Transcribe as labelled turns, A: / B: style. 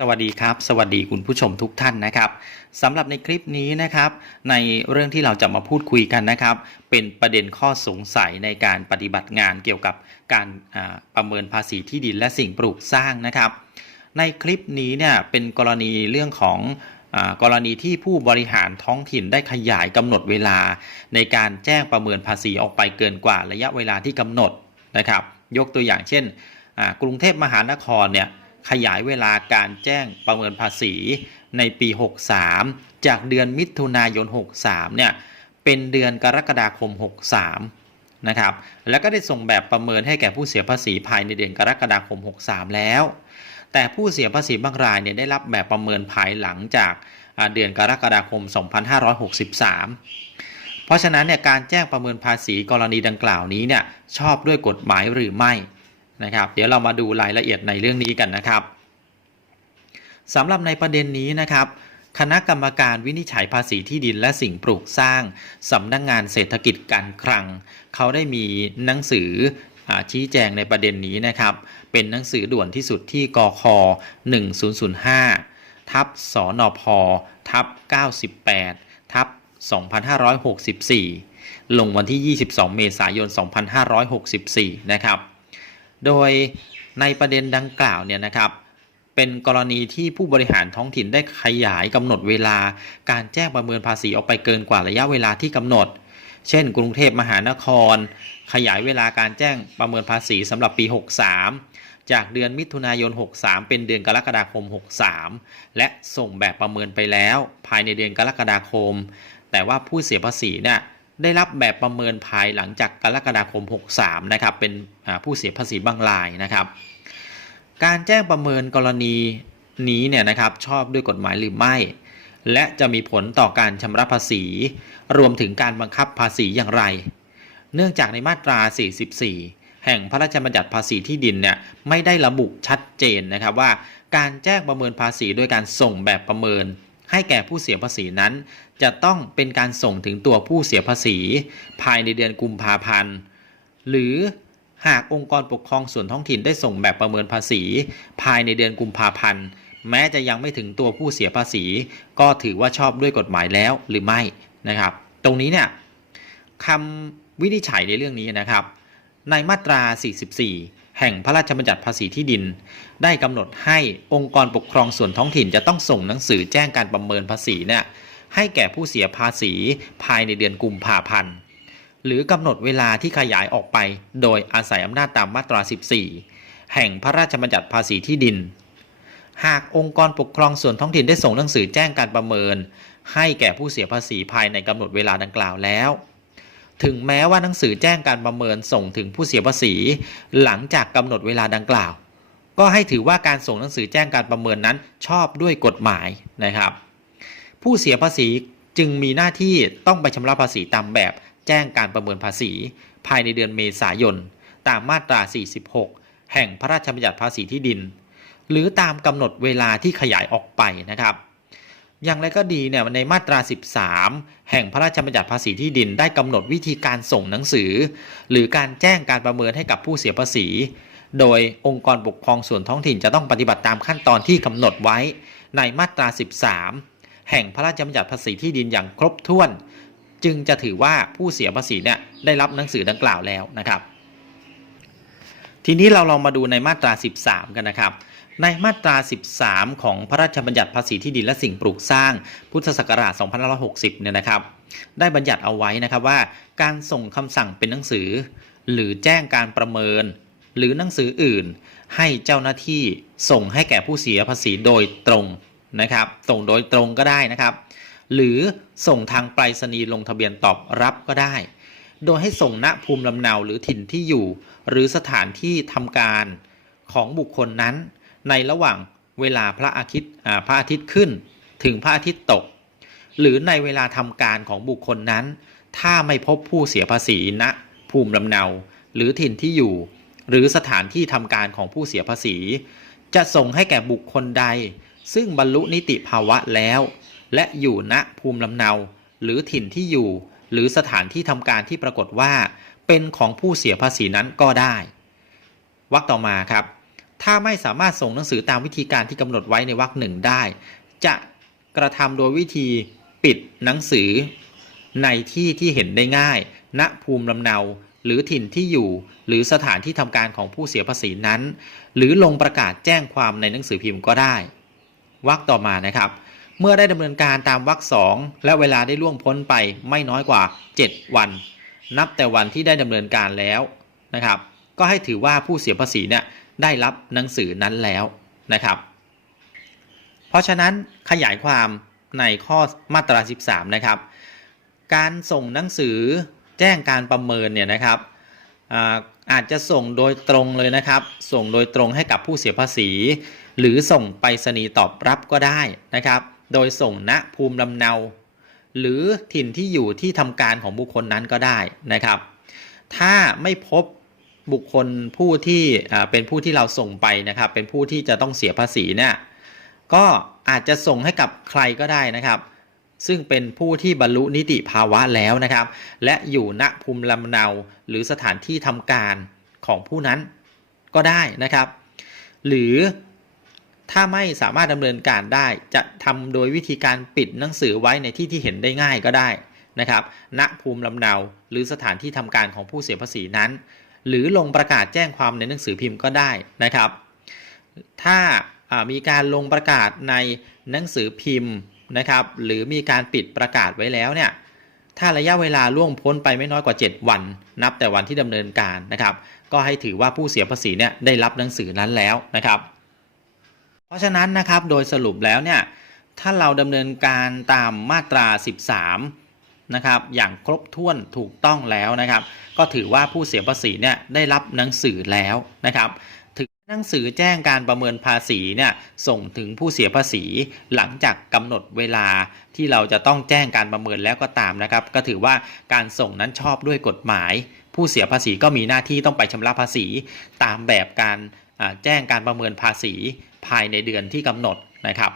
A: สวัสดีครับ สวัสดีคุณผู้ชมทุกท่านนะครับสำหรับในคลิปนี้นะครับ ในเรื่องที่เราจะมาพูดคุยกันนะครับ เป็นประเด็นข้อสงสัยในการปฏิบัติงานเกี่ยวกับการประเมินภาษีที่ดินและสิ่งปลูกสร้างนะครับ ในคลิปนี้เนี่ยเป็นกรณีเรื่องของอกรณีที่ผู้บริหารท้องถิ่นได้ขยายกำหนดเวลา ในการแจ้งประเมินภาษีออกไปเกินกว่าระยะเวลาที่กำหนดนะครับ ยกตัวอย่างเช่นกรุงเทพมหานครเนี่ย ขยายเวลาการแจ้งประเมินภาษีในปี 63 จากเดือนมิถุนายน 63 เนี่ย เป็นเดือนกรกฎาคม 63 นะครับ แล้วก็ได้ส่งแบบประเมินให้แก่ผู้เสียภาษีภายในเดือนกรกฎาคม 63 แล้ว แต่ผู้เสียภาษีบางรายเนี่ยได้รับแบบประเมินภายหลังจากเดือนกรกฎาคม 2563 เพราะฉะนั้นเนี่ยการแจ้งประเมินภาษีกรณีดังกล่าวนี้เนี่ยชอบด้วยกฎหมายหรือไม่ นะครับ เดี๋ยวเรามาดูรายละเอียดในเรื่องนี้กันนะครับสำหรับในประเด็นนี้นะครับคณะกรรมการวินิจฉัยภาษีที่ดินและสิ่งปลูกสร้างสำนักงงานเศรษฐกิจการคลัง เขาได้มีหนังสืออชี้แจงในประเด็นนี้นะครับ เป็นหนังสือด่วนที่สุดที่กค1005 ทับสนพทับ98 ทับ 2564 ลงวันที่ 22 เมษายน 2564 นะครับ โดยในประเด็นดังกล่าวเนี่ยนะครับ เป็นกรณีที่ผู้บริหารท้องถิ่นได้ขยายกำหนดเวลาการแจ้งประเมินภาษีออกไปเกินกว่าระยะเวลาที่กำหนด เช่น กรุงเทพมหานคร ขยายเวลาการแจ้งประเมินภาษีสำหรับปี 63 จากเดือนมิถุนายน 63 เป็นเดือนกรกฎาคม 63 และส่งแบบประเมินไปแล้ว ภายในเดือนกรกฎาคม แต่ว่าผู้เสียภาษีเนี่ย ได้รับแบบประเมินภายหลังจากกรกฎาคม 63 นะครับ เป็นผู้เสียภาษีบางรายนะครับ การแจ้งประเมินกรณีนี้เนี่ยนะครับชอบด้วยกฎหมายหรือไม่ และจะมีผลต่อการชำระภาษี รวมถึงการบังคับภาษีอย่างไร เนื่องจากในมาตรา 44 แห่งพระราชบัญญัติภาษีที่ดินเนี่ยไม่ได้ระบุชัดเจนนะครับว่าการแจ้งประเมินภาษีโดยการส่งแบบประเมิน ให้แก่ผู้เสียภาษีนั้น จะต้องเป็นการส่งถึงตัวผู้เสียภาษี ภายในเดือนกุมภาพันธ์ หรือหากองค์กรปกครองส่วนท้องถิ่นได้ส่งแบบประเมินภาษี ภายในเดือนกุมภาพันธ์ แม้จะยังไม่ถึงตัวผู้เสียภาษี ก็ถือว่าชอบด้วยกฎหมายแล้วหรือไม่นะครับ ตรงนี้เนี่ยคำวินิจฉัยในเรื่องนี้นะครับ ในมาตรา 44 แห่งพระราชบัญญัติภาษีที่ดิน ได้กำหนดให้องค์กรปกครองส่วนท้องถิ่นจะต้องส่งหนังสือแจ้งการประเมินภาษีเนี่ยให้แก่ผู้เสียภาษีภายในเดือนกุมภาพันธ์หรือกำหนดเวลาที่ขยายออกไป โดยอาศัยอำนาจตามมาตรา 14 แห่งพระราชบัญญัติภาษีที่ดิน หากองค์กรปกครองส่วนท้องถิ่นได้ส่งหนังสือแจ้งการประเมิน ให้แก่ผู้เสียภาษีภายในกำหนดเวลาดังกล่าวแล้ว ถึงแม้ว่าหนังสือแจ้งการประเมินส่งถึงผู้เสียภาษี หลังจากกำหนดเวลาดังกล่าว ก็ให้ถือว่าการส่งหนังสือแจ้งการประเมินนั้นชอบด้วยกฎหมายนะครับ ผู้เสียภาษีจึงมีหน้าที่ต้องไปชำระภาษีตามแบบแจ้งการประเมินภาษี ภายในเดือนเมษายน ตามมาตรา 46 แห่งพระราชบัญญัติภาษีที่ดิน หรือตามกำหนดเวลาที่ขยายออกไปนะครับ อย่างไรก็ดีเนี่ยในมาตรา 13 แห่งพระราชบัญญัติภาษีที่ดินได้กำหนดวิธีการส่งหนังสือ หรือการแจ้งการประเมินให้กับผู้เสียภาษี โดยองค์กรปกครองส่วนท้องถิ่นจะต้องปฏิบัติตามขั้นตอนที่กำหนดไว้ในมาตรา 13 แห่งพระราชบัญญัติภาษีที่ดินอย่างครบถ้วน จึงจะถือว่าผู้เสียภาษีเนี่ยได้รับหนังสือดังกล่าวแล้วนะครับ ทีนี้เราลองมาดูในมาตรา 13 กันนะครับ ในมาตรา 13 ของพระราชบัญญัติภาษีที่ดินและสิ่งปลูกสร้าง พุทธศักราช 2560 เนี่ยนะครับ ได้บัญญัติเอาไว้นะครับว่า การส่งคำสั่งเป็นหนังสือ หรือแจ้งการประเมิน หรือหนังสืออื่น ให้เจ้าหน้าที่ส่งให้แก่ผู้เสียภาษีโดยตรงนะครับ ส่งโดยตรงก็ได้นะครับ หรือส่งทางไปรษณีย์ลงทะเบียนตอบรับก็ได้ โดยให้ส่งณภูมิลำเนาหรือถิ่นที่อยู่ หรือสถานที่ทำการของบุคคลนั้น ในระหว่างเวลาพระอาทิตย์พระอาทิตย์ขึ้น ถึงพระอาทิตย์ตก หรือในเวลาทำการของบุคคลนั้น ถ้าไม่พบผู้เสียภาษีณภูมิลำเนา หรือถิ่นที่อยู่ หรือสถานที่ทำการของผู้เสียภาษี จะส่งให้แก่บุคคลใด ซึ่งบรรลุนิติภาวะแล้ว และอยู่ณภูมิลำเนา หรือถิ่นที่อยู่ หรือสถานที่ทำการที่ปรากฏว่า เป็นของผู้เสียภาษีนั้นก็ได้วรรคต่อมาครับ ถ้าไม่สามารถส่งหนังสือตามวิธีการที่กำหนดไว้ในวรรคหนึ่งได้ จะกระทำโดยวิธีปิดหนังสือ ในที่ที่เห็นได้ง่าย ณภูมิลำเนาหรือถิ่นที่อยู่ หรือสถานที่ทำการของผู้เสียภาษีนั้น หรือลงประกาศแจ้งความในหนังสือพิมพ์ก็ได้วรรคต่อมานะครับ เมื่อได้ดำเนินการตามวรรคสองและเวลาได้ล่วงพ้นไปไม่น้อยกว่า 7 วัน นับแต่วันที่ได้ดำเนินการแล้วนะครับ ก็ให้ถือว่าผู้เสียภาษีเนี่ย ได้รับหนังสือนั้นแล้วนะครับ เพราะฉะนั้นขยายความในข้อมาตรา 13 นะครับ การส่งหนังสือแจ้งการประเมินเนี่ยนะครับอาอาจจะส่งโดยตรงเลยนะครับ ส่งโดยตรงให้กับผู้เสียภาษี หรือส่งไปรษณีย์ตอบรับก็ได้นะครับ โดยส่งณภูมิลำเนา หรือถิ่นที่อยู่ที่ทำการของบุคคลนั้นก็ได้นะครับ ถ้าไม่พบ บุคคลผู้ที่เป็นผู้ที่เราส่งไปนะครับ เป็นผู้ที่จะต้องเสียภาษีเนี่ยก็อาจจะส่งให้กับใครก็ได้นะครับ ซึ่งเป็นผู้ที่บรรลุนิติภาวะแล้วนะครับ และอยู่ณภูมิลำเนาหรือสถานที่ทำการของผู้นั้นก็ได้นะครับ หรือถ้าไม่สามารถดำเนินการได้จะทำโดยวิธีการปิดหนังสือไว้ในที่ที่เห็นได้ง่ายก็ได้นะครับ ณภูมิลำเนาหรือสถานที่ทำการของผู้เสียภาษีนั้น หรือลงประกาศแจ้งความในหนังสือพิมพ์ก็ได้นะครับ ถ้ามีการลงประกาศในหนังสือพิมพ์นะครับ หรือมีการปิดประกาศไว้แล้วเนี่ยถ้าระยะเวลาล่วงพ้นไปไม่น้อยกว่า 7 วัน นับแต่วันที่ดำเนินการนะครับ ก็ให้ถือว่าผู้เสียภาษีเนี่ยได้รับหนังสือนั้นแล้วนะครับ เพราะฉะนั้นนะครับโดยสรุปแล้วเนี่ยถ้าเราดำเนินการตามมาตรา 13 นะครับอย่างครบถ้วนถูกต้องแล้วนะครับ ก็ถือว่าผู้เสียภาษีเนี่ยได้รับหนังสือแล้วนะครับถึงหนังสือแจ้งการประเมินภาษีเนี่ยส่งถึงผู้เสียภาษีหลังจากกำหนดเวลาที่เราจะต้องแจ้งการประเมินแล้วก็ตามนะครับ ก็ถือว่าการส่งนั้นชอบด้วยกฎหมาย ผู้เสียภาษีก็มีหน้าที่ต้องไปชำระภาษี ตามแบบการแจ้งการประเมินภาษีภายในเดือนที่กำหนดนะครับ